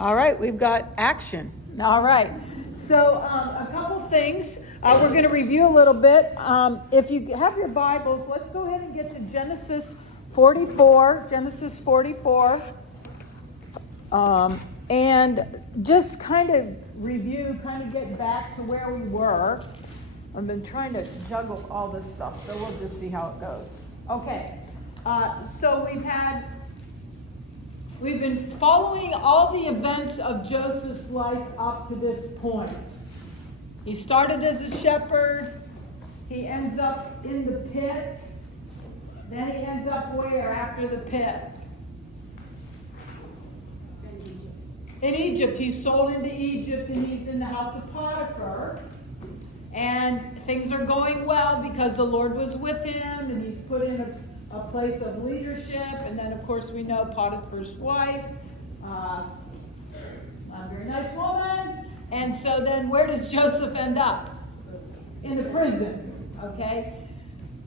All right, we've got action. All right. So a couple things. We're going to review a little bit. If you have your Bibles, let's go ahead and get to Genesis 44. Genesis 44. And just kind of review, kind of get back to where we were. I've been trying to juggle all this stuff, so we'll just see how it goes. Okay. So we've been following all the events of Joseph's life up to this point. He started as a shepherd. He ends up in the pit. Then he ends up where after the pit? In Egypt. He's sold into Egypt, and he's in the house of Potiphar. And things are going well because the Lord was with him, and he's put in a place of leadership. And then, of course, we know Potiphar's wife, not a very nice woman. And so then where does Joseph end up? In the prison, okay?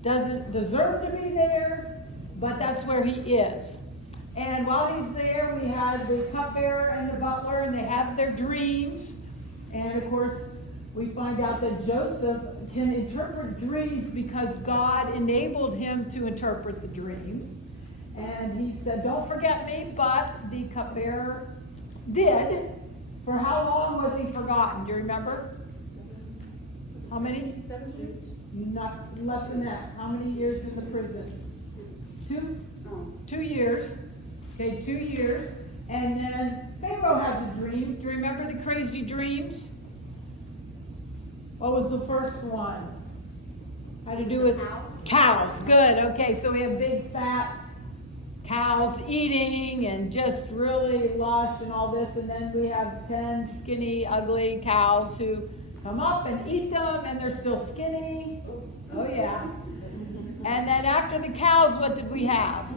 Doesn't deserve to be there, but that's where he is. And while he's there, we have the cupbearer and the butler, and they have their dreams. And, of course, we find out that Joseph can interpret dreams because God enabled him to interpret the dreams. And he said, don't forget me, but the cupbearer did. For how long was he forgotten? Do you remember? How many? 7 years. Not less than that. How many years in the prison? 2? Oh. 2 years. Okay, 2 years. And then Pharaoh has a dream. Do you remember the crazy dreams? What was the first one? Had to do with Cows. Cows. Good. Okay, so we have big fat cows eating and just really lush and all this. And then we have 10 skinny, ugly cows who come up and eat them, and they're still skinny. Oh, yeah. And then after the cows, what did we have?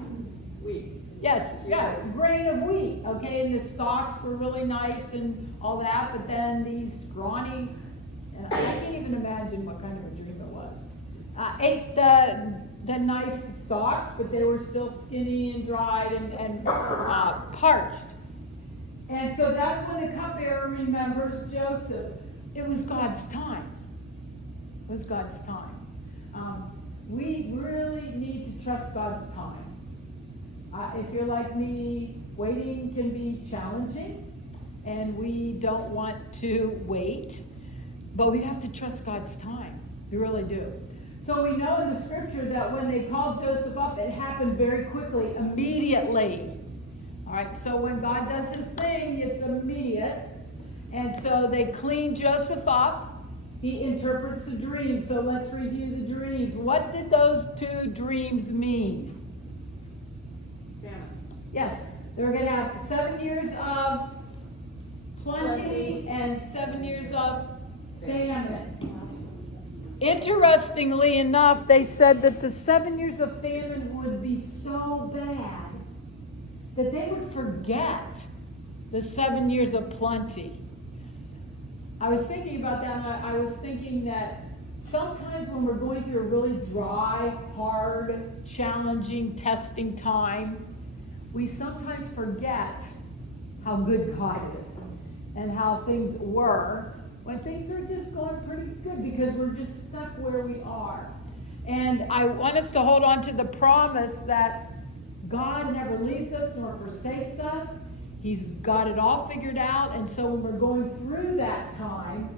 Wheat. Yes, yeah, grain of wheat. Okay, and the stalks were really nice and all that, but then these scrawny, and I can't even imagine what kind of a dream it was, ate the nice stalks, but they were still skinny and dried and parched. And so that's when the cupbearer remembers Joseph. It was God's time. It was God's time. We really need to trust God's time. If you're like me, waiting can be challenging, and we don't want to wait, but we have to trust God's time. We really do. So we know in the scripture that when they called Joseph up, it happened very quickly, immediately. All right, so when God does his thing, it's immediate. And so they clean Joseph up. He interprets the dreams. So let's review the dreams. What did those 2 dreams mean? Yes, they were going to have 7 years of plenty and 7 years of famine. Interestingly enough, they said that the 7 years of famine would be so bad that they would forget the 7 years of plenty. I was thinking about that, and I was thinking that sometimes when we're going through a really dry, hard, challenging, testing time, we sometimes forget how good God is and how things were when things are just going pretty good because we're just stuck where we are. And I want us to hold on to the promise that God never leaves us nor forsakes us. He's got it all figured out. And so when we're going through that time,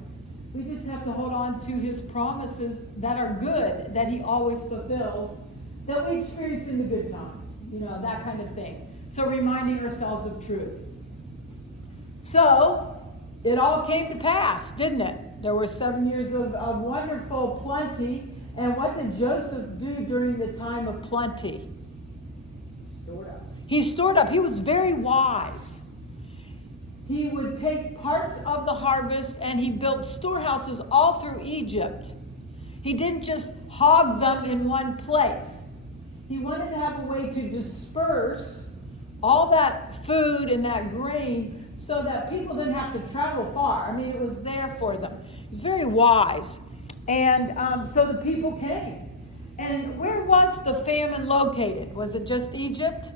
we just have to hold on to his promises that are good, that he always fulfills, that we experience in the good times. You know, that kind of thing. So reminding ourselves of truth. So it all came to pass, didn't it? There were 7 years of wonderful plenty. And what did Joseph do during the time of plenty? Stored up. He stored up. He was very wise. He would take parts of the harvest and he built storehouses all through Egypt. He didn't just hog them in one place. He wanted to have a way to disperse all that food and that grain so that people didn't have to travel far. I mean, it was there for them. He was very wise. And so the people came. And where was the famine located? Was it just Egypt?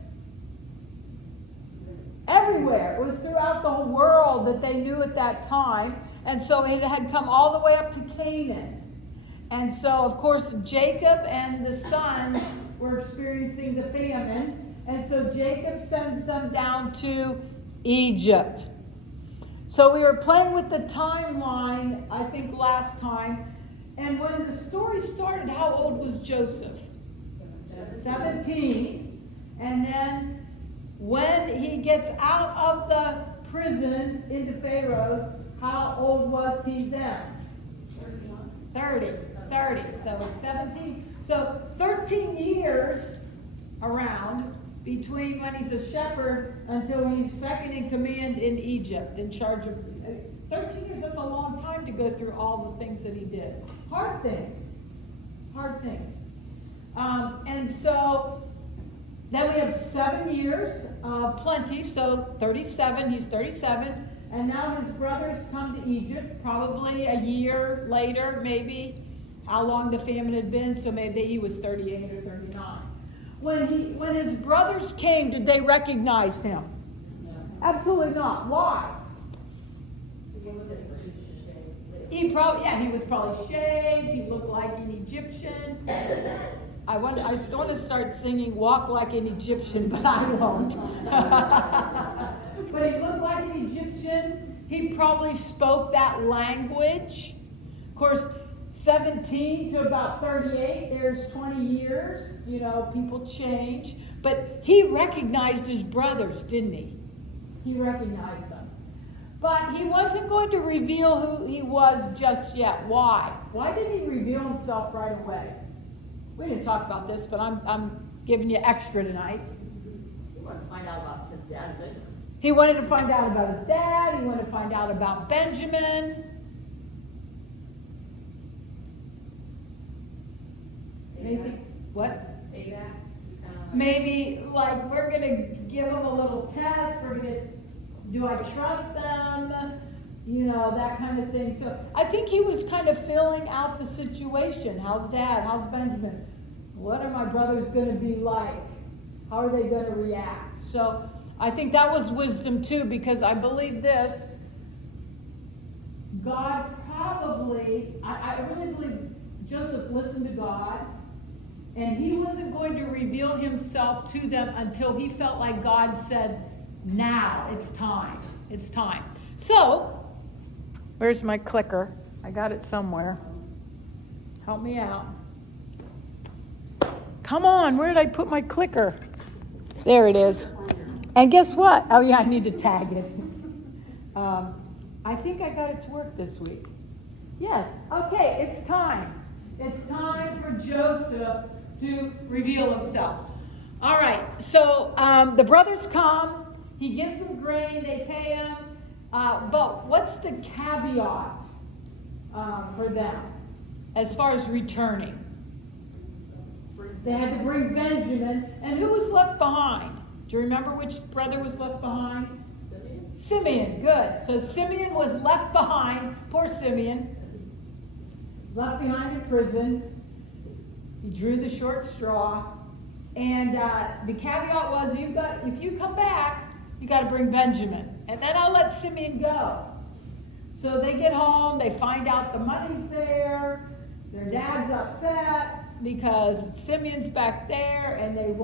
Everywhere. everywhere. It was throughout the whole world that they knew at that time. And so it had come all the way up to Canaan. And so, of course, Jacob and the sons were experiencing the famine. And so Jacob sends them down to Egypt. So we were playing with the timeline, I think, last time. And when the story started, how old was Joseph? 17. And then when he gets out of the prison into Pharaoh's, how old was he then? 30. So 17. So 13 years around between when he's a shepherd until he's second in command in Egypt, in charge of 13 years. That's a long time to go through all the things that he did. Hard things. And so then we have 7 years, plenty, so 37, he's 37, and now his brothers come to Egypt, probably a year later, maybe, how long the famine had been, so maybe he was 38 or 39. When his brothers came, did they recognize him? No. Absolutely not. Why? He was probably shaved. He looked like an Egyptian. I want to start singing "Walk Like an Egyptian," but I won't. But he looked like an Egyptian. He probably spoke that language. Of course, 17 to about 38, there's 20 years. You know, people change. But he recognized his brothers, didn't he? He recognized them. But he wasn't going to reveal who he was just yet. Why? Why didn't he reveal himself right away? We didn't talk about this, but I'm giving you extra tonight. He wanted to find out about his dad, Benjamin. He wanted to find out about his dad. He wanted to find out about Benjamin. Maybe, what? Payback. Maybe, like, we're going to give them a little test. We're going to, do I trust them? You know, that kind of thing. So I think he was kind of filling out the situation. How's Dad? How's Benjamin? What are my brothers going to be like? How are they going to react? So I think that was wisdom too, because I believe this. God probably, I really believe Joseph listened to God, and he wasn't going to reveal himself to them until he felt like God said, now, it's time. It's time. So, where's my clicker? I got it somewhere. Help me out. Come on, where did I put my clicker? There it is. And guess what? Oh yeah, I need to tag it. I think I got it to work this week. Yes, okay, it's time. It's time for Joseph to reveal himself. All right, so the brothers come. He gives them grain, they pay him. But what's the caveat for them as far as returning? They had to bring Benjamin. And who was left behind? Do you remember which brother was left behind? Simeon, good. So Simeon was left behind. Poor Simeon. Left behind in prison. He drew the short straw. And the caveat was, if you come back, you got to bring Benjamin. And then I'll let Simeon go. So they get home. They find out the money's there. Their dad's upset because Simeon's back there, and they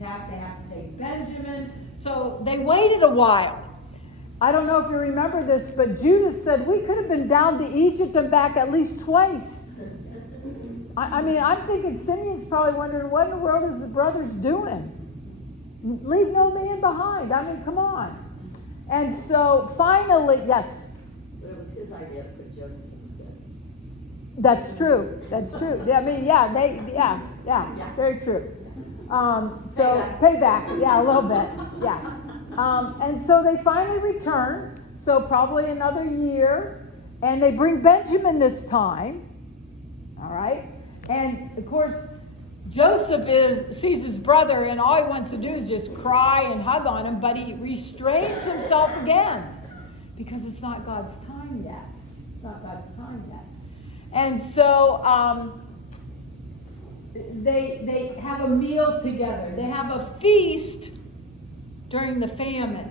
have to take Benjamin. So they waited a while. I don't know if you remember this, but Judah said, we could have been down to Egypt and back at least twice. I mean, I'm thinking Simeon's probably wondering, what in the world is the brothers doing? Leave no man behind. I mean, come on. And so finally, yes. But it was his idea to put Joseph in the pit. That's true. That's true. I mean, yeah, very true. So payback, yeah, a little bit, yeah. And so they finally return. So probably another year, and they bring Benjamin this time. All right, and of course, Joseph sees his brother, and all he wants to do is just cry and hug on him, but he restrains himself again because it's not God's time yet. It's not God's time yet. And so they have a meal together. They have a feast during the famine.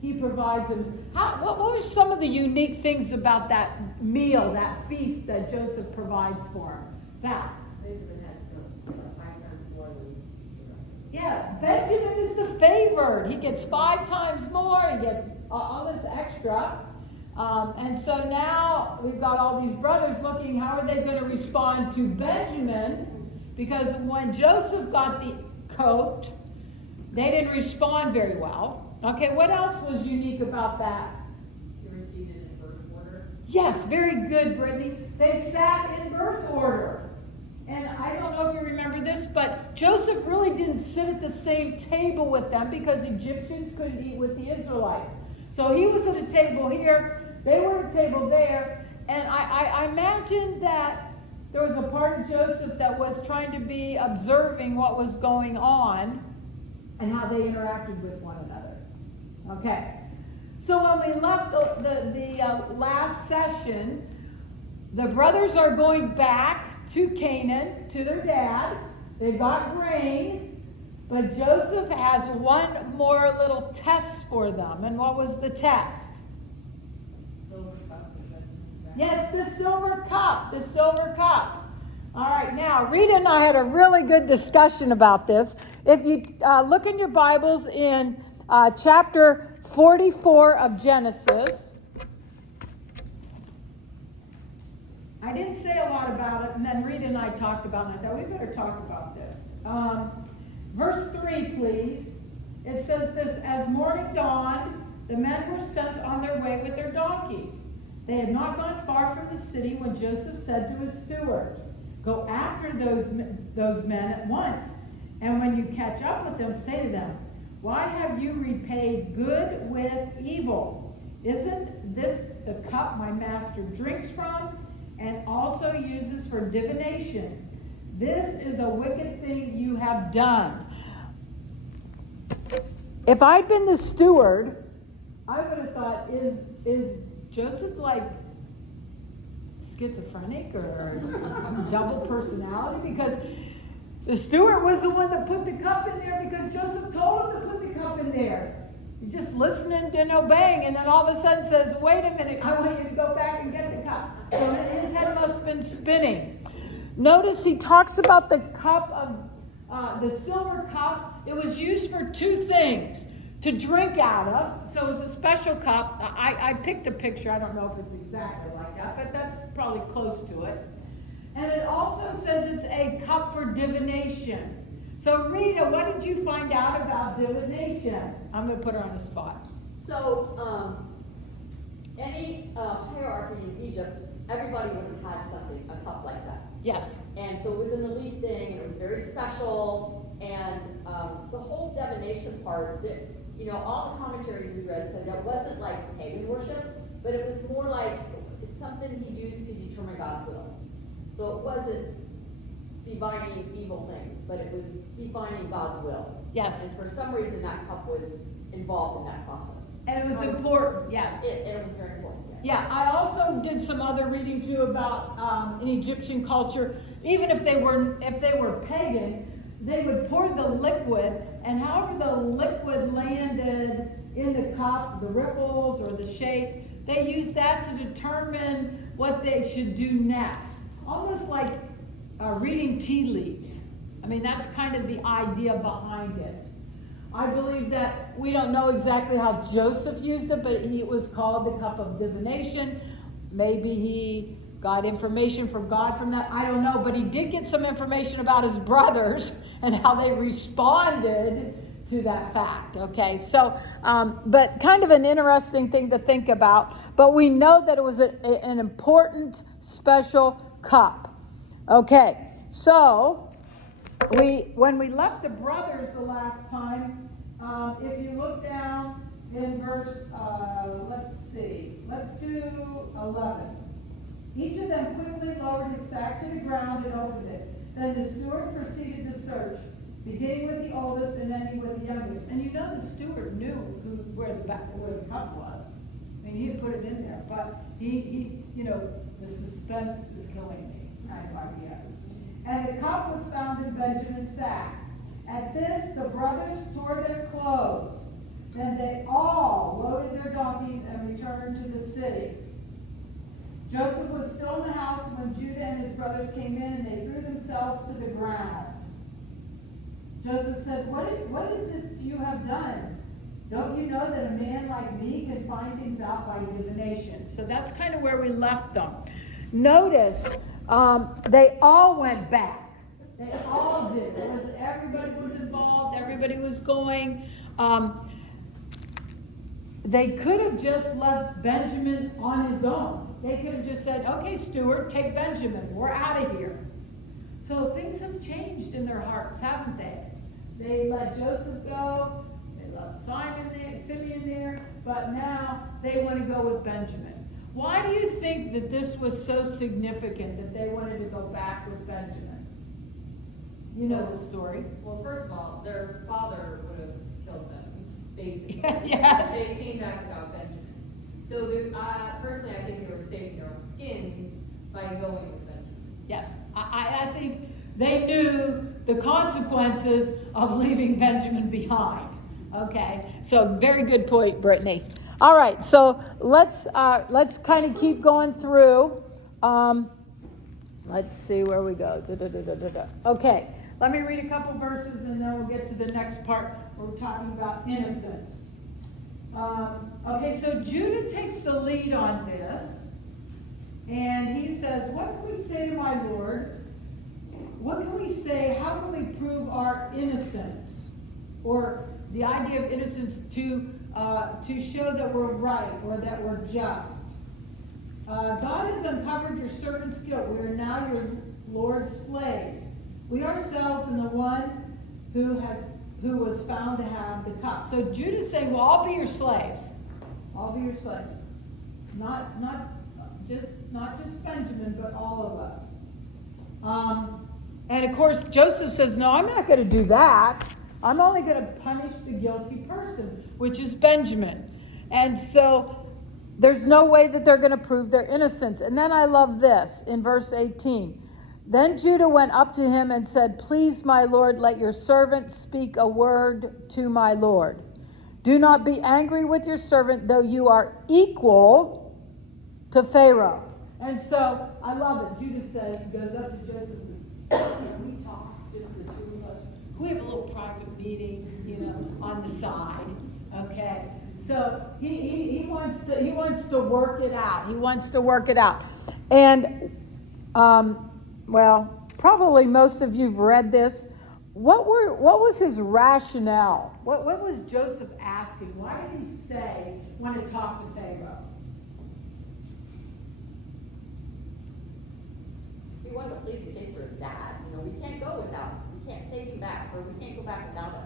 he provides them. What were some of the unique things about that meal, that feast that Joseph provides for him? Val? Benjamin had, 5 times more than the rest. Yeah, Benjamin is the favored. He gets 5 times more. He gets all this extra. And so now we've got all these brothers looking, how are they going to respond to Benjamin? Because when Joseph got the coat, they didn't respond very well. Okay, what else was unique about that? They were seated in birth order. Yes, very good, Brittany. They sat in birth order. And I don't know if you remember this, but Joseph really didn't sit at the same table with them because Egyptians couldn't eat with the Israelites. So he was at a table here, they were at a table there, and I imagine that there was a part of Joseph that was trying to be observing what was going on and how they interacted with one another. Okay, so when we left the last session, the brothers are going back to Canaan, to their dad. They've got grain, but Joseph has one more little test for them. And what was the test? Silver cup. Yes, the silver cup, the silver cup. All right, now, Rita and I had a really good discussion about this. If you look in your Bibles in chapter 44 of Genesis, I didn't say a lot about it, and then Rita and I talked about it, and I thought we better talk about this. Verse 3, please. It says this, as morning dawned, the men were sent on their way with their donkeys. They had not gone far from the city when Joseph said to his steward, go after those men at once, and when you catch up with them, say to them, why have you repaid good with evil? Isn't this the cup my master drinks from and also uses for divination? This is a wicked thing you have done. If I'd been the steward, I would have thought, is Joseph like schizophrenic or double personality? Because the steward was the one that put the cup in there because Joseph told him to put the cup in there. He's just listening and obeying, and then all of a sudden says, wait a minute, I want you to go back and get the cup. So his head must have been spinning. Notice he talks about the cup of, the silver cup. It was used for 2 things. To drink out of, so it was a special cup. I picked a picture, I don't know if it's exactly like that, but that's probably close to it. And it also says it's a cup for divination. So Rita, what did you find out about divination? I'm going to put her on the spot. So, any hierarchy in Egypt, everybody would have had something, a cup like that. Yes. And so it was an elite thing, it was very special, and the whole divination part, all the commentaries we read said that wasn't like pagan worship, but it was more like something he used to determine God's will. So it wasn't divining evil things, but it was defining God's will. Yes. And for some reason that cup was involved in that process. And it was important, yes. It was very important, yes. Yeah, I also did some other reading too about in Egyptian culture. Even if they were pagan, they would pour the liquid, and however the liquid landed in the cup, the ripples or the shape, they used that to determine what they should do next. Almost like reading tea leaves. I mean, that's kind of the idea behind it. I believe that we don't know exactly how Joseph used it, but it was called the cup of divination. Maybe he got information from God from that. I don't know, but he did get some information about his brothers and how they responded to that fact. Okay, so, but kind of an interesting thing to think about. But we know that it was an important, special cup. Okay, so when we left the brothers the last time, if you look down in verse, let's do 11. Each of them quickly lowered his sack to the ground and opened it. Then the steward proceeded to search, beginning with the oldest and ending with the youngest. And the steward knew where the cup was. I mean, he had put it in there, but he the suspense is killing me. Kind of idea. And the cup was found in Benjamin's sack. At this, the brothers tore their clothes. Then they all donkeys and returned to the city. Joseph was still in the house when Judah and his brothers came in, and they threw themselves to the ground. Joseph said, what is it you have done? Don't you know that a man like me can find things out by divination? So that's kind of where we left them. Notice, they all went back. They all did. Everybody was involved. Everybody was going. They could have just left Benjamin on his own. They could have just said, okay, Stuart, take Benjamin. We're out of here. So things have changed in their hearts, haven't they? They let Joseph go. They left Simeon there. But now they want to go with Benjamin. Why do you think that this was so significant that they wanted to go back with Benjamin? You know the story. Well, first of all, their father would have killed them, basically. Yes. They came back without Benjamin. So, personally, I think they were saving their own skins by going with Benjamin. Yes, I think they knew the consequences of leaving Benjamin behind. Okay, so very good point, Brittany. All right, so let's kind of keep going through. Let's see where we go. Okay, let me read a couple verses and then we'll get to the next part where we're talking about innocence. Okay, so Judah takes the lead on this, and he says, what can we say to my Lord? What can we say? How can we prove our innocence? Or the idea of innocence to show that we're right or that we're just. God has uncovered your servant's guilt. We are now your Lord's slaves. We ourselves and the one who was found to have the cup. So Judah's saying, well, I'll be your slaves. I'll be your slaves. Not just Benjamin, but all of us. And of course, Joseph says, no, I'm not going to do that. I'm only going to punish the guilty person, which is Benjamin. And so there's no way that they're going to prove their innocence. And then I love this in verse 18. Then Judah went up to him and said, please, my Lord, let your servant speak a word to my Lord. Do not be angry with your servant, though you are equal to Pharaoh. And so I love it. Judah says, he goes up to Joseph and says, can we talk, just the two of us? Can we have a little private meeting, on the side? Okay. So he wants to work it out. He wants to work it out. And well, probably most of you've read this. What was his rationale? What was Joseph asking? Why did he say when to talk to Pharaoh? He wanted to plead the case for his dad. We can't go without him. We can't take him back, or we can't go back without him.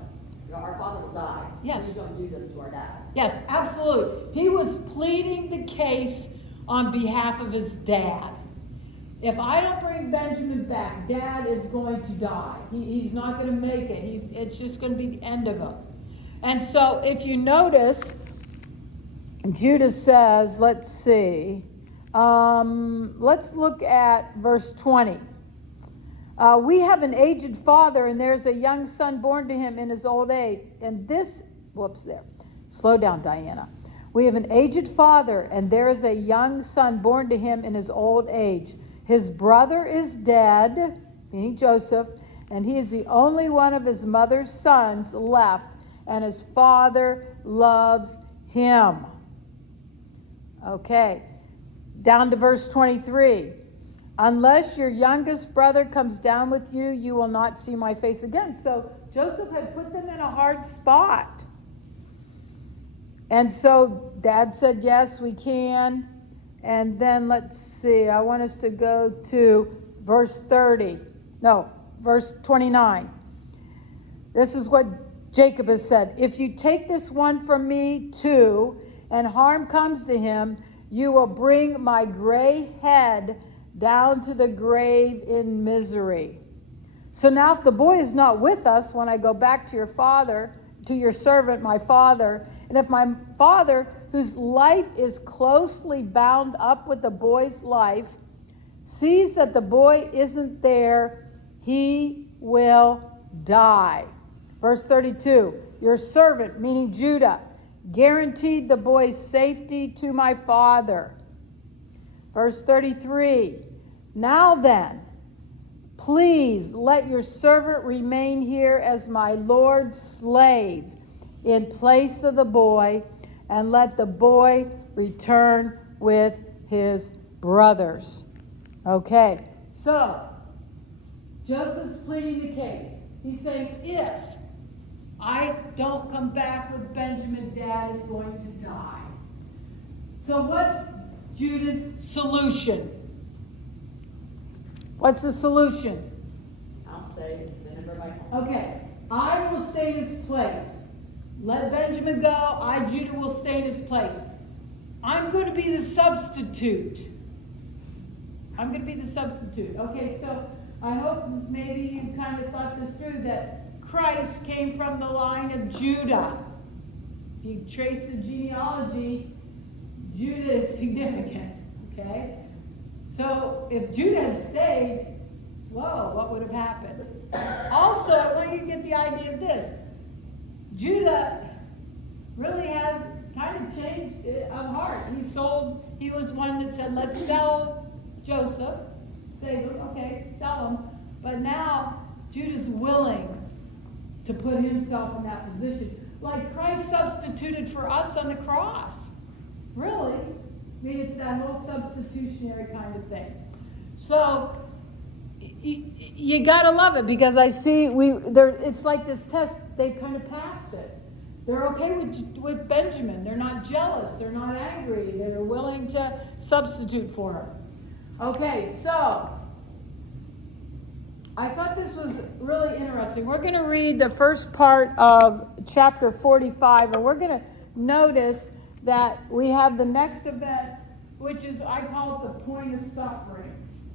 Our father will die. Yes. We don't do this to our dad. Yes, absolutely. He was pleading the case on behalf of his dad. If I don't bring Benjamin back, Dad is going to die. He's not going to make it. It's just going to be the end of him. And so if you notice, Judah says, let's see. Let's look at verse 20. We have an aged father, and there's a young son born to him in his old age. And this, slow down, Diana. We have an aged father, and there is a young son born to him in his old age. His brother is dead, meaning Joseph, and he is the only one of his mother's sons left, and his father loves him. Okay, down to verse 23. Unless your youngest brother comes down with you, you will not see my face again. So Joseph had put them in a hard spot. And so Dad said, yes, we can. And then let's see, I want us to go to verse 29. This is what Jacob has said. If you take this one from me too, and harm comes to him, you will bring my gray head down to the grave in misery. So now if the boy is not with us when I go back to your father, to your servant, my father, and if my father, whose life is closely bound up with the boy's life, sees that the boy isn't there, he will die. Verse 32, your servant, meaning Judah, guaranteed the boy's safety to my father. Verse 33, now then, please let your servant remain here as my Lord's slave in place of the boy, and let the boy return with his brothers. Okay, so Joseph's pleading the case. He's saying, if I don't come back with Benjamin, Dad is going to die. So what's Judah's solution? What's the solution? I'll stay and send everybody home. Okay, I will stay in his place. Let Benjamin go, Judah, will stay in his place. I'm going to be the substitute. I'm going to be the substitute. Okay, so I hope maybe you kind of thought this through, that Christ came from the line of Judah. If you trace the genealogy, Judah is significant, okay? So if Judah had stayed, whoa, what would have happened? Also, I want you to get the idea of this. Judah really has kind of changed of heart. He was one that said, let's sell Joseph, save him, okay, sell him. But now Judah's willing to put himself in that position. Like Christ substituted for us on the cross. Really? I mean, it's that whole substitutionary kind of thing. So, you gotta love it, because I see it's like this test, they kind of passed it. They're okay with Benjamin. They're not jealous. They're not angry. They're willing to substitute for him. Okay, so I thought this was really interesting. We're going to read the first part of chapter 45, and we're going to notice that we have the next event, which is, I call it the point of suffering.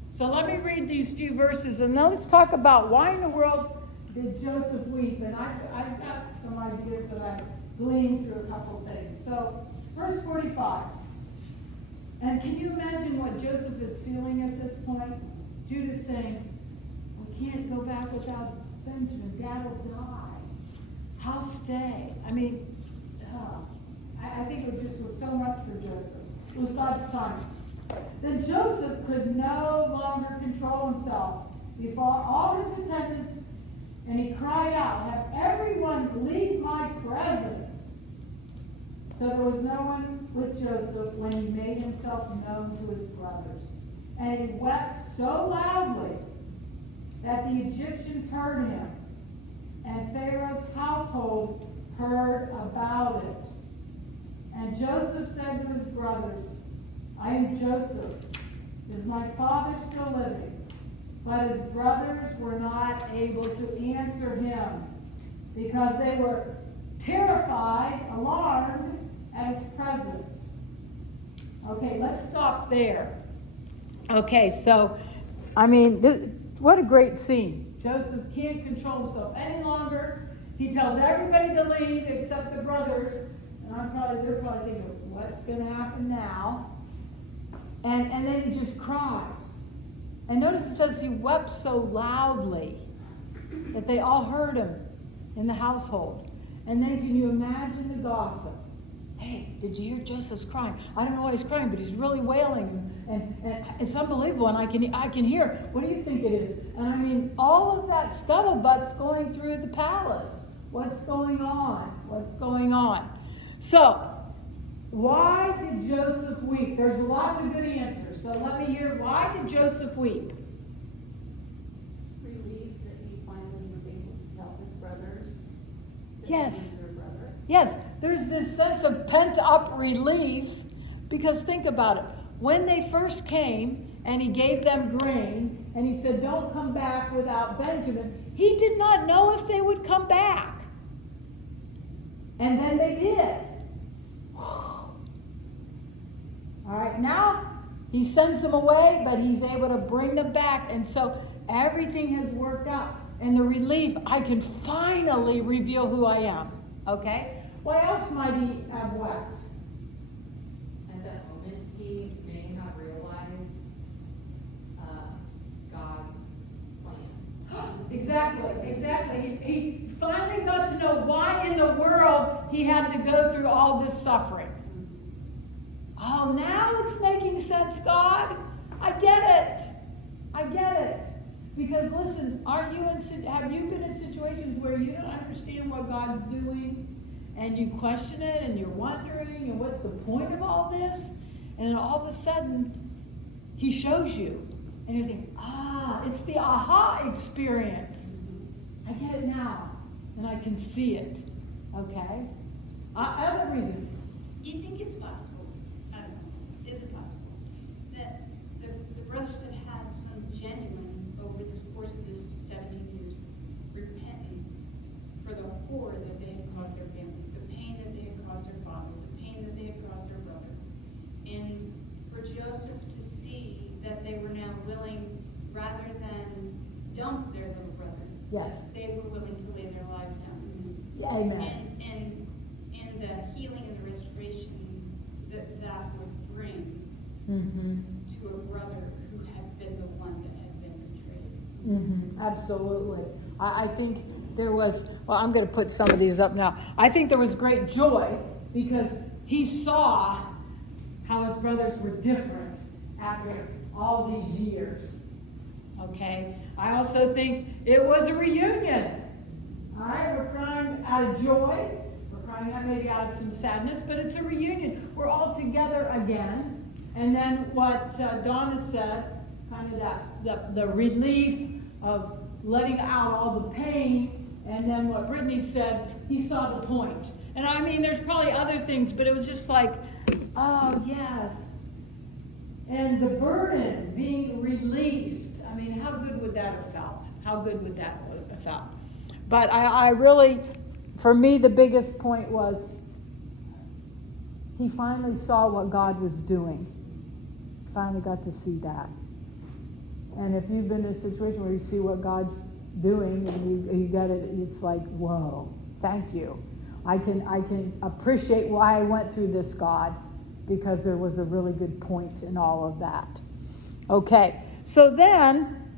So let me read these few verses, and then let's talk about why in the world did Joseph weep. And I've got some ideas that I've gleaned through a couple things. So, verse 45. And can you imagine what Joseph is feeling at this point? Judah's saying, we can't go back without Benjamin. Dad will die. I'll stay. I mean, I think it just was so much for Joseph. It was God's time. Then Joseph could no longer control himself before all his attendants, and he cried out, have everyone leave my presence. So there was no one with Joseph when he made himself known to his brothers. And he wept so loudly that the Egyptians heard him, and Pharaoh's household heard about it. And Joseph said to his brothers, I am Joseph. Is my father still living? But his brothers were not able to answer him, because they were terrified, alarmed at his presence. Okay, let's stop there. Okay, so, I mean, what a great scene. Joseph can't control himself any longer. He tells everybody to leave except the brothers. And they're probably thinking, what's going to happen now? And then he just cries. And notice it says he wept so loudly that they all heard him in the household. And then can you imagine the gossip? Hey, did you hear Joseph's crying? I don't know why he's crying, but he's really wailing. And it's unbelievable, and I can hear. What do you think it is? And I mean, all of that scuttlebutt's going through the palace. What's going on? What's going on? So, why did Joseph weep? There's lots of good answers. So let me hear, why did Joseph weep? Relief that he finally was able to tell his brothers that Yes. he was their brother. Yes, there's this sense of pent-up relief, because think about it. When they first came and he gave them grain and he said, don't come back without Benjamin, he did not know if they would come back. And then they did. All right, now he sends them away, but he's able to bring them back. And so everything has worked out. And the relief, I can finally reveal who I am. Okay? Why else might he have wept? At that moment, he may have realized God's plan. Exactly. He finally got to know why in the world before he had to go through all this suffering. Oh, now it's making sense, God. I get it. I get it. Because listen, have you been in situations where you don't understand what God's doing? And you question it and you're wondering, and what's the point of all this? And then all of a sudden, he shows you. And you're thinking, it's the aha experience. I get it now. And I can see it. Okay? Other reasons. Do you think it's possible, I don't know, is it possible, that the brothers have had some genuine, over this course of this 17 years, repentance for the horror that they had caused their family, the pain that they had caused their father, the pain that they had caused their brother, and for Joseph to see that they were now willing, rather than dump their little brother, Yes. they were willing to lay their lives down. Amen. And the healing and the restoration that would bring Mm-hmm. to a brother who had been the one that had been betrayed. Mm-hmm. Absolutely. I think there was, well, I'm going to put some of these up now. I think there was great joy because he saw how his brothers were different after all these years. Okay? I also think it was a reunion. All right? We're crying out of joy. We're crying out maybe out of some sadness, but it's a reunion. We're all together again. And then what Donna said, kind of the relief of letting out all the pain. And then what Brittany said, he saw the point. And I mean, there's probably other things, but it was just like, oh, yes. And the burden being released. I mean, how good would that have felt? How good would that have felt? But I really, for me, the biggest point was he finally saw what God was doing. Finally got to see that. And if you've been in a situation where you see what God's doing and you got it, it's like, whoa, thank you. I can appreciate why I went through this, God, because there was a really good point in all of that. Okay, so then,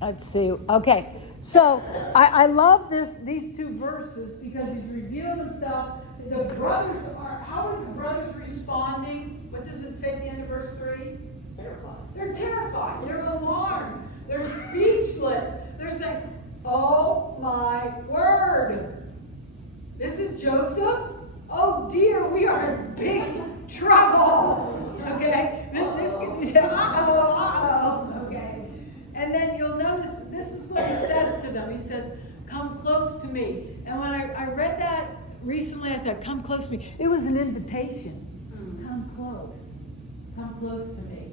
let's see. Okay, so I love these two verses because he's revealed himself. The brothers how are the brothers responding? What does it say at the end of verse 3? Terrified. They're terrified. They're alarmed. They're speechless. They're saying, oh my word. This is Joseph? Oh dear, we are in big trouble. Okay? Okay. And then you'll notice, this is what he says to them. He says, come close to me. And when I read that recently, I thought, come close to me. It was an invitation. Come close. Come close to me.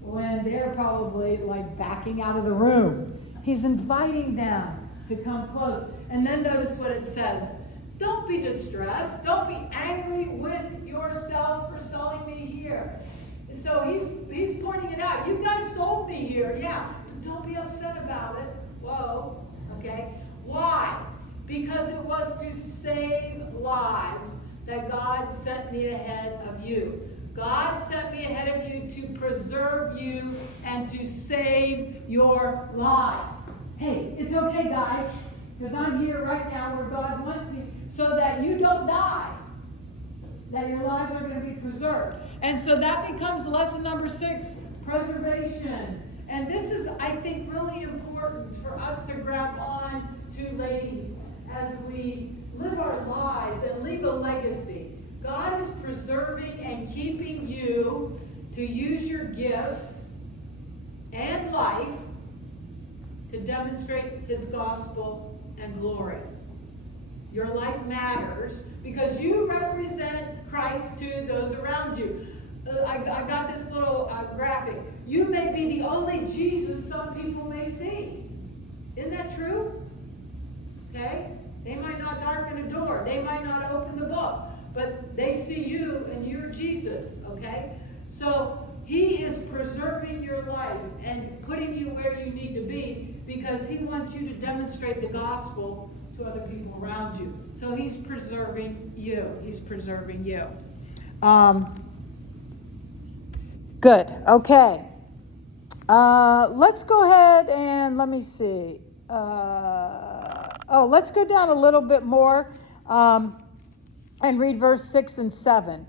When they're probably like backing out of the room. He's inviting them to come close. And then notice what it says. Don't be distressed. Don't be angry with yourselves for selling me here. So he's pointing it out. You guys sold me here, yeah. But don't be upset about it. Whoa. Okay. Why? Because it was to save lives that God sent me ahead of you. God sent me ahead of you to preserve you and to save your lives. Hey, it's okay, guys, because I'm here right now where God wants me so that you don't die, that your lives are going to be preserved. And so that becomes lesson number 6, preservation. And this is, I think, really important for us to grab on to, ladies, as we live our lives and leave a legacy. God is preserving and keeping you to use your gifts and life to demonstrate his gospel and glory. Your life matters because you represent Christ to those around you. I got this little graphic. You may be the only Jesus some people may see. Isn't that true? Okay? They might not darken a door. They might not open the book. But they see you and you're Jesus. Okay? So he is preserving your life and putting you where you need to be because he wants you to demonstrate the gospel to other people around you. So he's preserving you. He's preserving you. Good. Okay. Let's go ahead and let me see. Let's go down a little bit more. and read verse 6 and 7.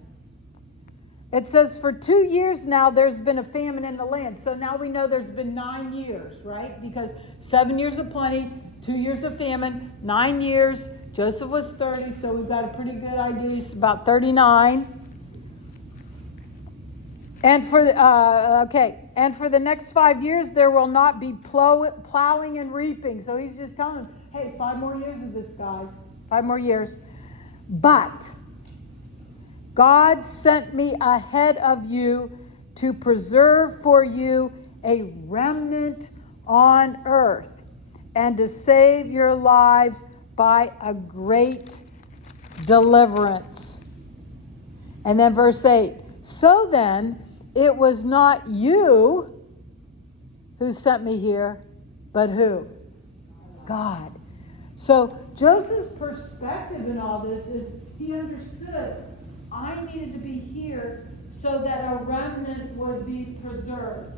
It says, for 2 years now there's been a famine in the land. So now we know there's been 9 years, right? Because 7 years of plenty, 2 years of famine, 9 years. Joseph was 30, so we've got a pretty good idea. He's about 39. And for the next 5 years there will not be plowing and reaping. So he's just telling them, hey, 5 more years of this, guys. 5 more years. But God sent me ahead of you to preserve for you a remnant on earth and to save your lives by a great deliverance. And then verse 8. So then, it was not you who sent me here, but who? God. So Joseph's perspective in all this is he understood I needed to be here so that a remnant would be preserved.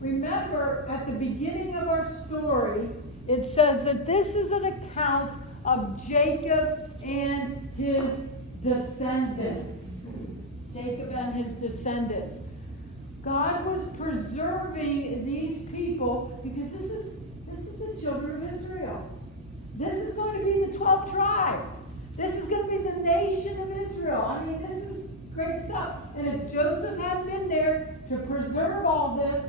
Remember, at the beginning of our story, it says that this is an account of Jacob and his descendants. Jacob and his descendants. God was preserving these people because this is the children of Israel. This is going to be the 12 tribes. This is going to be the nation of Israel. I mean, this is great stuff. And if Joseph hadn't been there to preserve all this,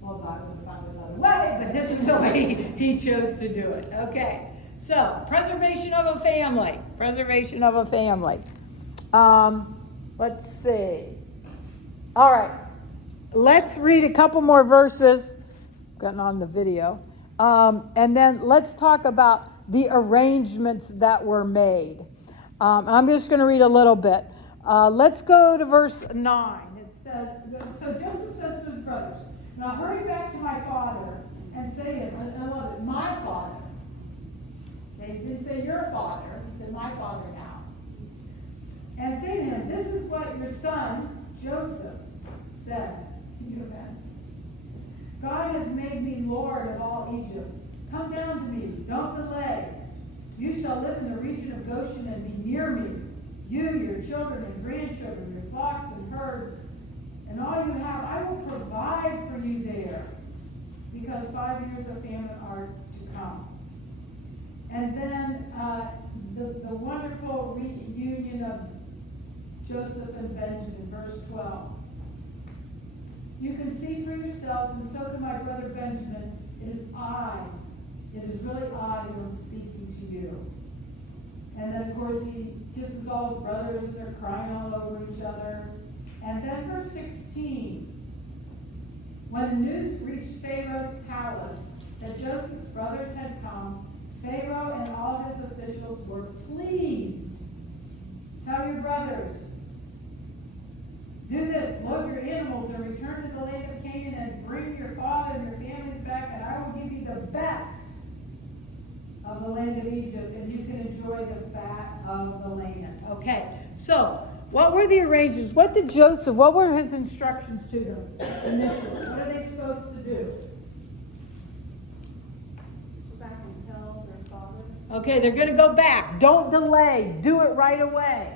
well, God would have found another way, but this is the way he chose to do it. Okay, so preservation of a family. Preservation of a family. Let's see. All right, let's read a couple more verses. Gotten on the video. And then let's talk about the arrangements that were made. I'm just going to read a little bit. Let's go to verse 9. It says, so Joseph says to his brothers, now hurry back to my father and say to him, I love it, my father. They didn't say your father, he said my father now. And say to him, this is what your son, Joseph, says. Can you imagine? God has made me Lord of all Egypt. Come down to me, don't delay. You shall live in the region of Goshen and be near me. You, your children and grandchildren, your flocks and herds, and all you have, I will provide for you there, because 5 years of famine are to come. And then the wonderful reunion of Joseph and Benjamin, verse 12. You can see for yourselves, and so can my brother Benjamin, it is really I who am speaking to you. And then, of course, he kisses all his brothers, and they're crying all over each other. And then verse 16, when the news reached Pharaoh's palace that Joseph's brothers had come, Pharaoh and all his officials were pleased. Tell your brothers, do this, load your animals and return to the land of Canaan and bring your father and your families back, and I will give you the best of the land of Egypt, and you can enjoy the fat of the land. Okay, so what were the arrangements? What were his instructions to them initially? What are they supposed to do? Go back and tell their father. Okay, they're going to go back. Don't delay. Do it right away.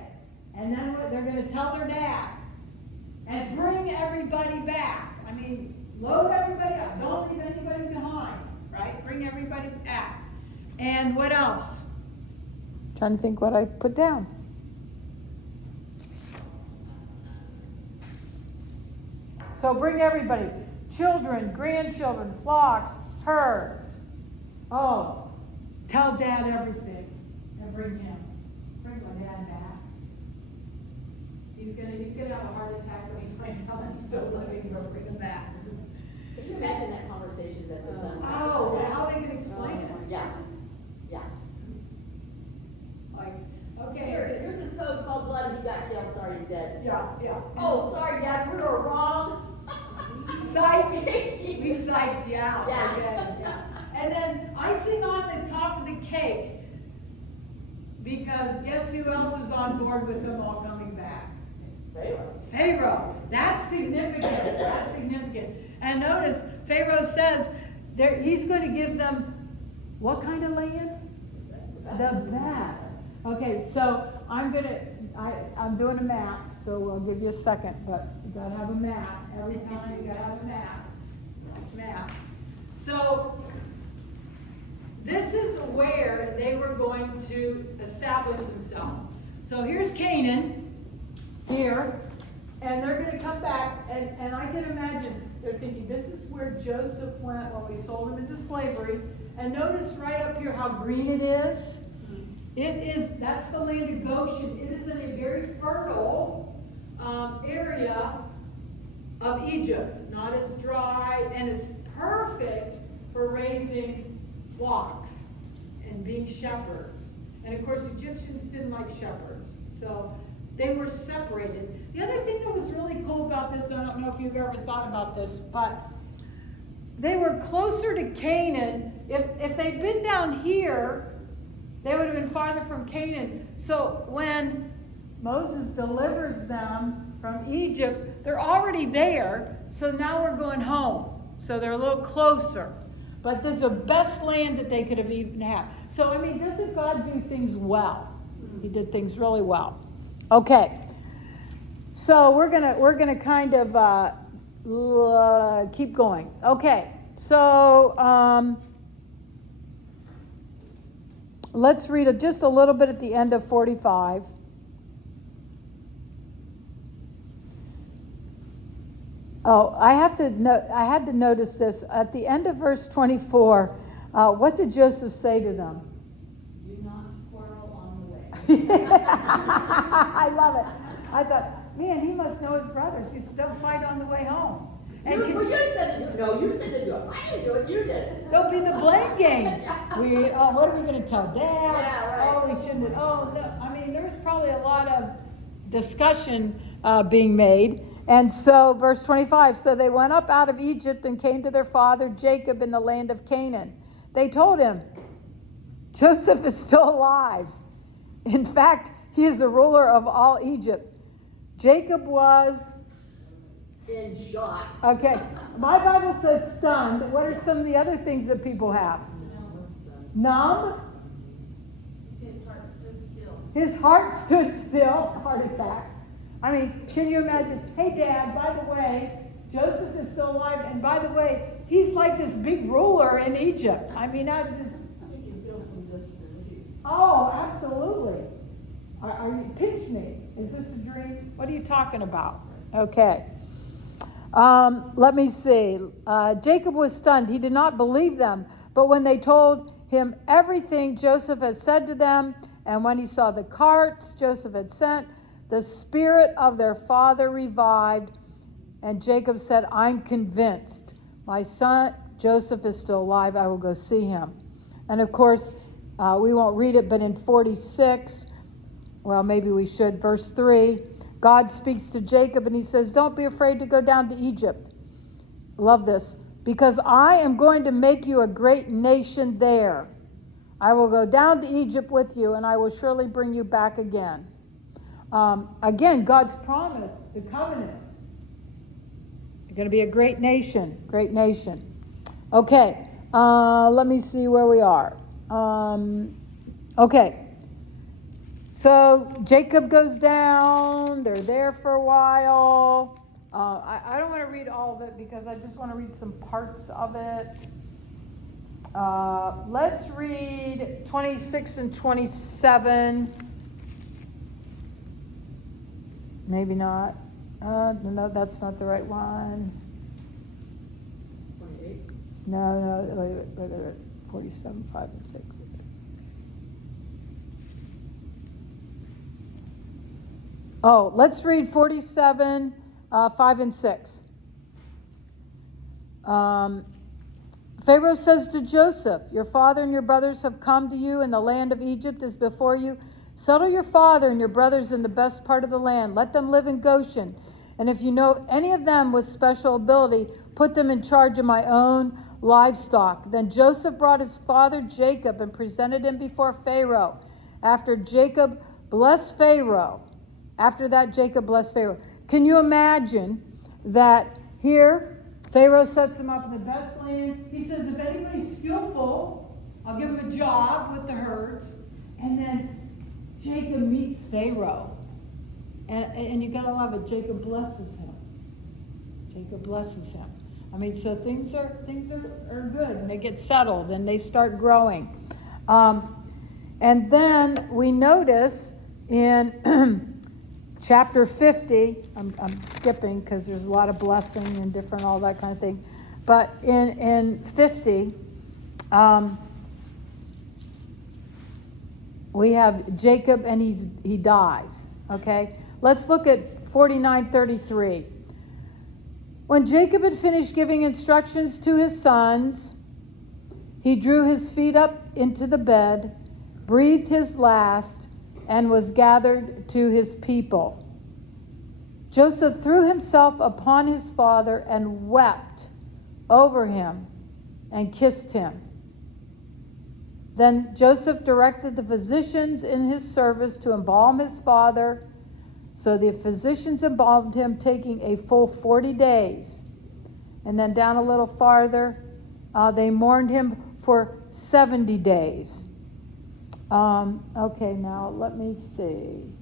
And then what? They're going to tell their dad. And bring everybody back. I mean, load everybody up. Don't leave anybody behind, right? Bring everybody back. And what else? Trying to think what I put down. So bring everybody. Children, grandchildren, flocks, herds. Oh, tell Dad everything. And bring him. Bring my dad back. He's gonna have a heart attack when he finds out I'm still living. Go bring him back. Can you imagine that conversation that the sons had? Oh, well, how they can explain it? Yeah, yeah. Like, okay. Here's his code called blood, he got killed, sorry, he's dead. Yeah. Oh, sorry, Dad, we were wrong. We psyched you out. Yeah. Okay, yeah. And then icing on the top of the cake, because guess who else is on board with them all coming back? Pharaoh. That's significant. That's significant. And notice, Pharaoh says he's going to give them what kind of land? The best. Okay, so I'm doing a map, so I'll give you a second, but you gotta have a map. Every time you gotta have a map. Maps. So, this is where they were going to establish themselves. So here's Canaan, here, and they're gonna come back, and I can imagine, they're thinking, this is where Joseph went when we sold him into slavery. And notice right up here how green it is. That's the land of Goshen. It is in a very fertile area of Egypt, not as dry, and it's perfect for raising flocks and being shepherds. And of course, Egyptians didn't like shepherds, so they were separated. The other thing that was really cool about this, I don't know if you've ever thought about this, but they were closer to Canaan. If they'd been down here, they would have been farther from Canaan. So when Moses delivers them from Egypt, they're already there. So now we're going home. So they're a little closer. But there's the best land that they could have even had. So, I mean, doesn't God do things well? He did things really well. Okay. So we're gonna kind of keep going. Okay. So let's read just a little bit at the end of 45. Oh, I had to notice this. At the end of verse 24, what did Joseph say to them? Do not quarrel on the way. I love it. I thought, man, he must know his brothers. He said, don't fight on the way home. And You said to do it. No, you said to do it. I didn't do it, you did. there'll be the blame game. What are we going to tell Dad? Yeah, right. Oh, we shouldn't. Oh, no. I mean, there's probably a lot of discussion being made. And so, verse 25, so they went up out of Egypt and came to their father Jacob in the land of Canaan. They told him, Joseph is still alive. In fact, he is the ruler of all Egypt. Jacob was... In shock. Okay, my Bible says stunned. What are some of the other things that people have? Numb. His heart stood still. His heart stood still. Heart attack. I mean, can you imagine? Hey, Dad, by the way, Joseph is still alive. And by the way, he's like this big ruler in Egypt. I mean, I think you feel some disbelief. Oh, absolutely. Are you, pinch me. Is this a dream? What are you talking about? Okay. Let me see. Jacob was stunned. He did not believe them. But when they told him everything Joseph had said to them, and when he saw the carts Joseph had sent, the spirit of their father revived. And Jacob said, I'm convinced. My son Joseph is still alive. I will go see him. And of course, we won't read it, but in 46, well, maybe we should, verse 3, God speaks to Jacob and he says, don't be afraid to go down to Egypt. Love this. Because I am going to make you a great nation there. I will go down to Egypt with you and I will surely bring you back again. Again, God's promise, the covenant. You're going to be a great nation. Great nation. Okay. Let me see where we are. Okay. So Jacob goes down. They're there for a while. I don't want to read all of it because I just want to read some parts of it. Let's read 26 and 27. Maybe not. No, that's not the right one. 28. No, wait, 47, 5, and 6. Oh, let's read 47, 5, and 6. Pharaoh says to Joseph, your father and your brothers have come to you, and the land of Egypt is before you. Settle your father and your brothers in the best part of the land. Let them live in Goshen. And if you know any of them with special ability, put them in charge of my own livestock. Then Joseph brought his father Jacob and presented him before Pharaoh. After that, Jacob blessed Pharaoh. Can you imagine that here, Pharaoh sets him up in the best land. He says, if anybody's skillful, I'll give him a job with the herds. And then Jacob meets Pharaoh. And you gotta love it, Jacob blesses him. Jacob blesses him. I mean, so things are good, and they get settled, and they start growing. And then we notice in chapter 50, I'm skipping because there's a lot of blessing and different, all that kind of thing. But in 50, we have Jacob, and he dies. Okay, let's look at 49:33. When Jacob had finished giving instructions to his sons, he drew his feet up into the bed, breathed his last, and was gathered to his people. Joseph threw himself upon his father and wept over him and kissed him. Then Joseph directed the physicians in his service to embalm his father. So the physicians embalmed him, taking a full 40 days. And then down a little farther, they mourned him for 70 days. Okay, now let me see.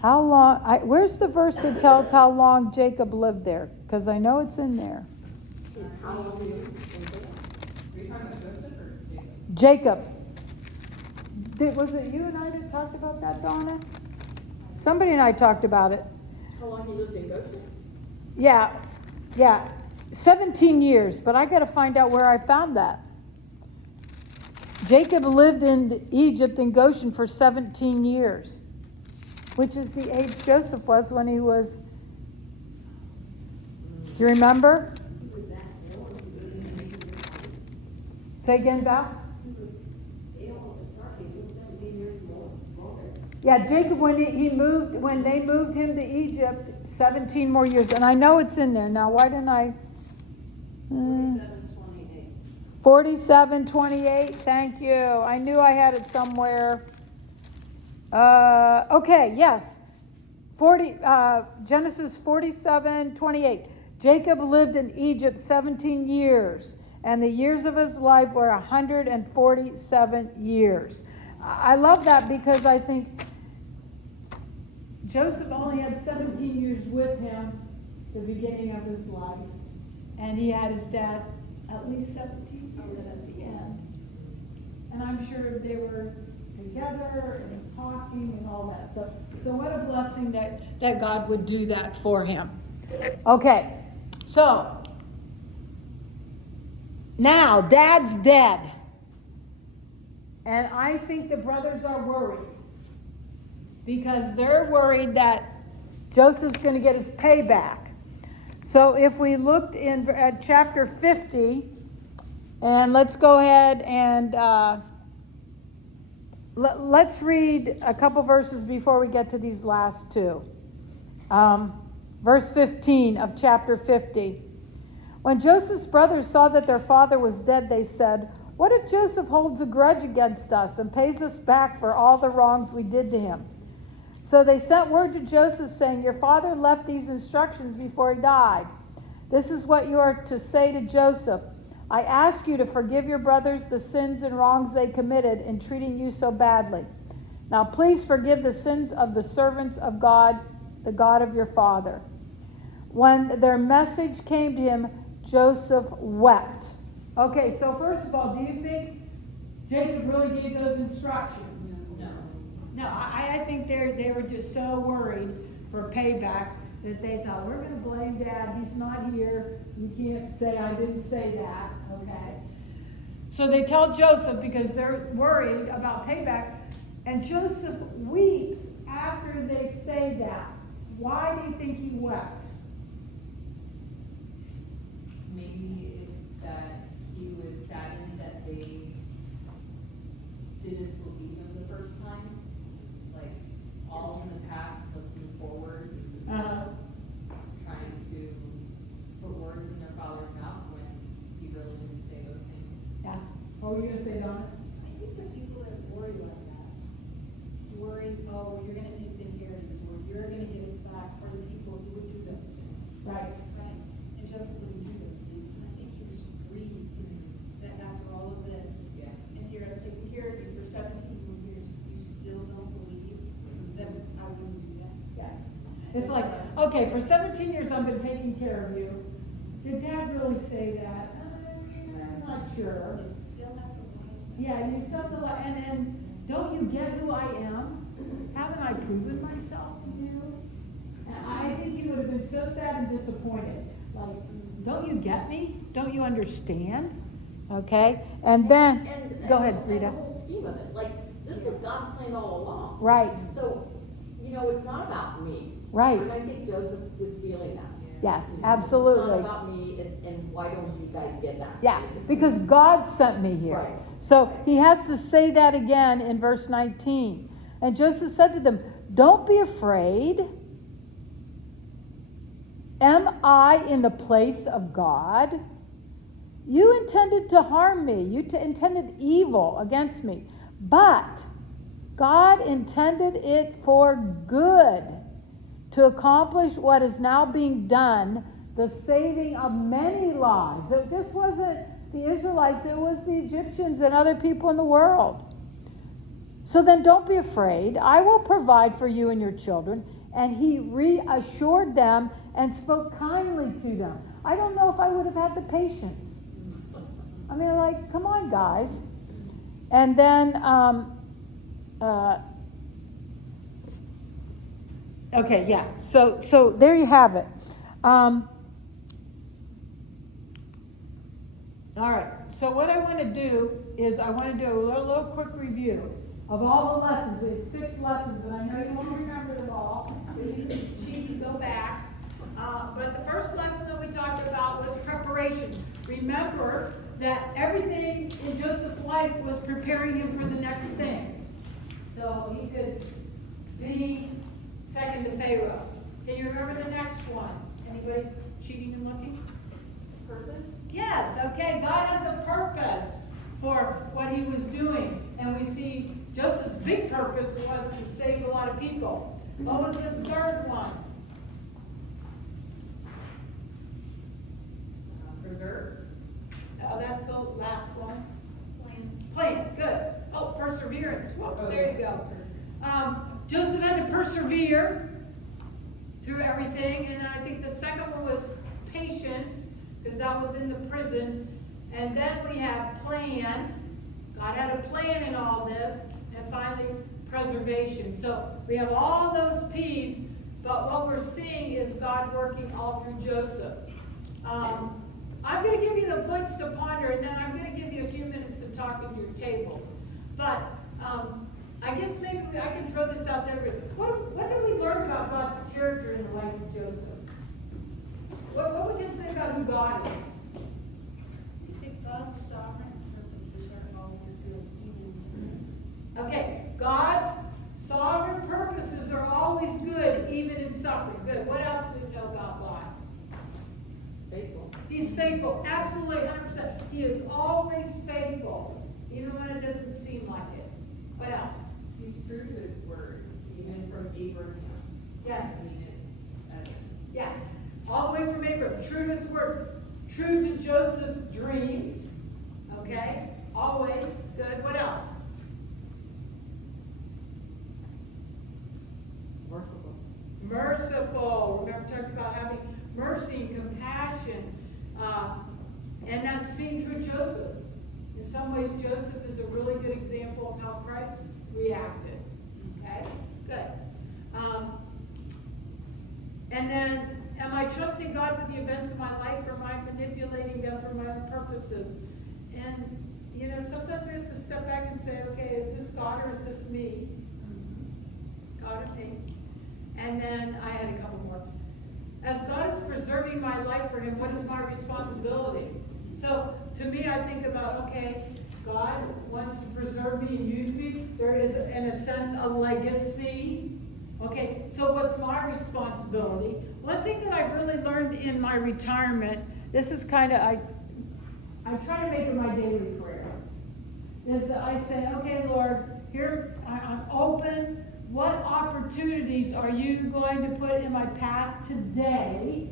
How long, where's the verse that tells how long Jacob lived there? Because I know it's in there. How long do you think? Are you talking about Joseph or Jacob? Jacob. Was it you and I that talked about that, Donna? Somebody and I talked about it. How long he lived in Goshen? Yeah. 17 years, but I got to find out where I found that. Jacob lived in Egypt in Goshen for 17 years, which is the age Joseph was when he was. Do you remember? Say again, Val? Yeah, Jacob, when they moved him to Egypt, 17 more years. And I know it's in there. Now, why didn't I? 47:28. Thank you. I knew I had it somewhere. Okay, yes. Genesis 47:28. Jacob lived in Egypt 17 years, and the years of his life were 147 years. I love that because I think Joseph only had 17 years with him, the beginning of his life, and he had his dad at least 17 years at the end. And I'm sure they were together and talking and all that. So what a blessing that God would do that for him. Okay, so now Dad's dead. And I think the brothers are worried because they're worried that Joseph's going to get his payback. So if we looked at chapter 50, and let's go ahead and let's read a couple verses before we get to these last two. Verse 15 of chapter 50. When Joseph's brothers saw that their father was dead, they said, "What if Joseph holds a grudge against us and pays us back for all the wrongs we did to him?" So they sent word to Joseph saying, "Your father left these instructions before he died. This is what you are to say to Joseph. I ask you to forgive your brothers the sins and wrongs they committed in treating you so badly. Now please forgive the sins of the servants of God, the God of your father." When their message came to him, Joseph wept. Okay, so first of all, do you think Jacob really gave those instructions? No, I think they were just so worried for payback that they thought, we're going to blame Dad. He's not here. You can't say I didn't say that. Okay. So they tell Joseph because they're worried about payback. And Joseph weeps after they say that. Why do you think he wept? Maybe it's that he was saddened that they didn't believe him the first time. Like, all's in the past, let's move forward. Trying to put words in their father's mouth when he really didn't say those things. Yeah. What were you going to say, Donna? I think the people that worry like that, worry, oh, you're gonna take the inheritance, or you're gonna get us back, are the people who would do those things. Right. Right? And Joseph wouldn't do those things, and I think he was just grieved that after all of this, Yeah. and here I've taken care of you for 17 more years, you still don't It's like, okay, for 17 years I've been taking care of you. Did Dad really say that? I'm not sure. You still have to lie. Yeah, you still have to lie, and don't you get who I am? Haven't I proven myself to you? And I think he would have been so sad and disappointed. Like, don't you get me? Don't you understand? Okay, and then, go ahead, Rita. And the whole scheme of it, like, this was God's plan all along. Right, So, you know, it's not about me. right. And I think Joseph was feeling that. Yes, You know, absolutely. It's not about me, and why don't you guys get that? Yeah, basically. because God sent me here. Right. So he has to say that again in verse 19. And Joseph said to them, don't be afraid. Am I in the place of God? You intended to harm me. You intended evil against me. But God intended it for good, to accomplish what is now being done, the saving of many lives. This wasn't the Israelites, it was the Egyptians and other people in the world. So then don't be afraid. I will provide for you and your children. And he reassured them and spoke kindly to them. I don't know if I would have had the patience. I mean, like, come on, guys. And then, okay, yeah. So there you have it. All right. So what I want to do is I want to do a little quick review of all the lessons. We had 6 lessons, and I know you won't remember them all, but you can go back. But the first lesson that we talked about was preparation. Remember that everything in Joseph's life was preparing him for the next thing. So he could be second to Pharaoh. Can you remember the next one? Anybody cheating and looking? Purpose? Yes, okay. God has a purpose for what he was doing. And we see Joseph's big purpose was to save a lot of people. What was the third one? Preserve. Oh, that's the last one. Plan. Good. Oh, perseverance. Whoops, there you go. Joseph had to persevere through everything. And I think the second one was patience, because that was in the prison. And then we have plan. God had a plan in all this. And finally, preservation. So we have all those P's, but what we're seeing is God working all through Joseph. I'm going to give you the points to ponder, and then I'm going to give you a few minutes to talk at your tables. But I guess maybe I can throw this out there. What did we learn about God's character in the life of Joseph? What we can say about who God is? I think God's sovereign purposes are always good, even Okay, God's sovereign purposes are always good, even in suffering. Good. What else do we know about God? Faithful. He's faithful, absolutely, 100%. He is always faithful, even when it doesn't seem like it. What else? He's true to his word, even from Abraham. Yes. I mean, it's evident. Yeah, all the way from Abraham, true to his word, true to Joseph's dreams. Okay, always good. What else? Merciful. Merciful. Remember, talking about having mercy and compassion, and that's seen through Joseph. In some ways, Joseph is a really good example of how Christ reacted. Okay, good. And then, am I trusting God with the events of my life, or am I manipulating them for my own purposes? And you know, sometimes we have to step back and say, okay, is this God or is this me? It's God or me. And then I had a couple more. As God is preserving my life for him, what is my responsibility? So to me, I think about, okay, God wants to preserve me and use me. There is, in a sense, a legacy. Okay, so what's my responsibility? One thing that I've really learned in my retirement, this is kind of, I try to make it my daily prayer, is that I say, okay, Lord, here, I'm open. What opportunities are you going to put in my path today?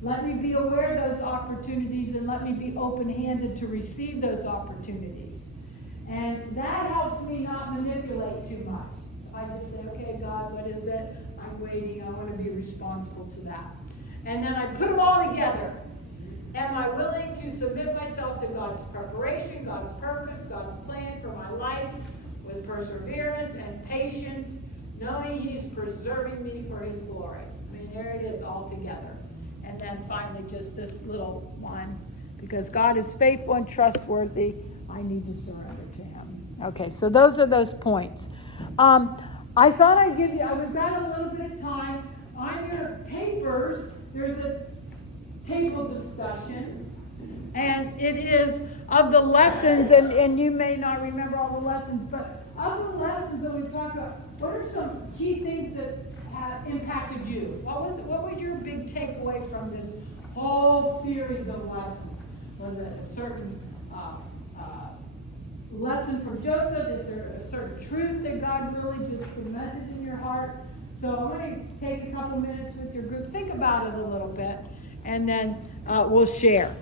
Let me be aware of those opportunities, and let me be open-handed to receive those opportunities. And that helps me not manipulate too much. I just say, okay, God, what is it? I'm I'm waiting, I want to be responsible to that. And then I put them all together. Am I willing to submit myself to God's preparation, God's purpose, God's plan for my life with perseverance and patience, knowing He's preserving me for His glory? I mean, there it is all together. And then finally, just this little one, because God is faithful and trustworthy, I need to surrender to Him. Okay, so those are those points. I thought I'd give you, we've got a little bit of time. On your papers, there's a table discussion, and it is of the lessons, and you may not remember all the lessons, but of the lessons that we talked about, what are some key things that have impacted you? What was your big takeaway from this whole series of lessons? Was it a certain lesson from Joseph? Is there a certain truth that God really just cemented in your heart? So I'm going to take a couple minutes with your group, think about it a little bit, and then we'll share.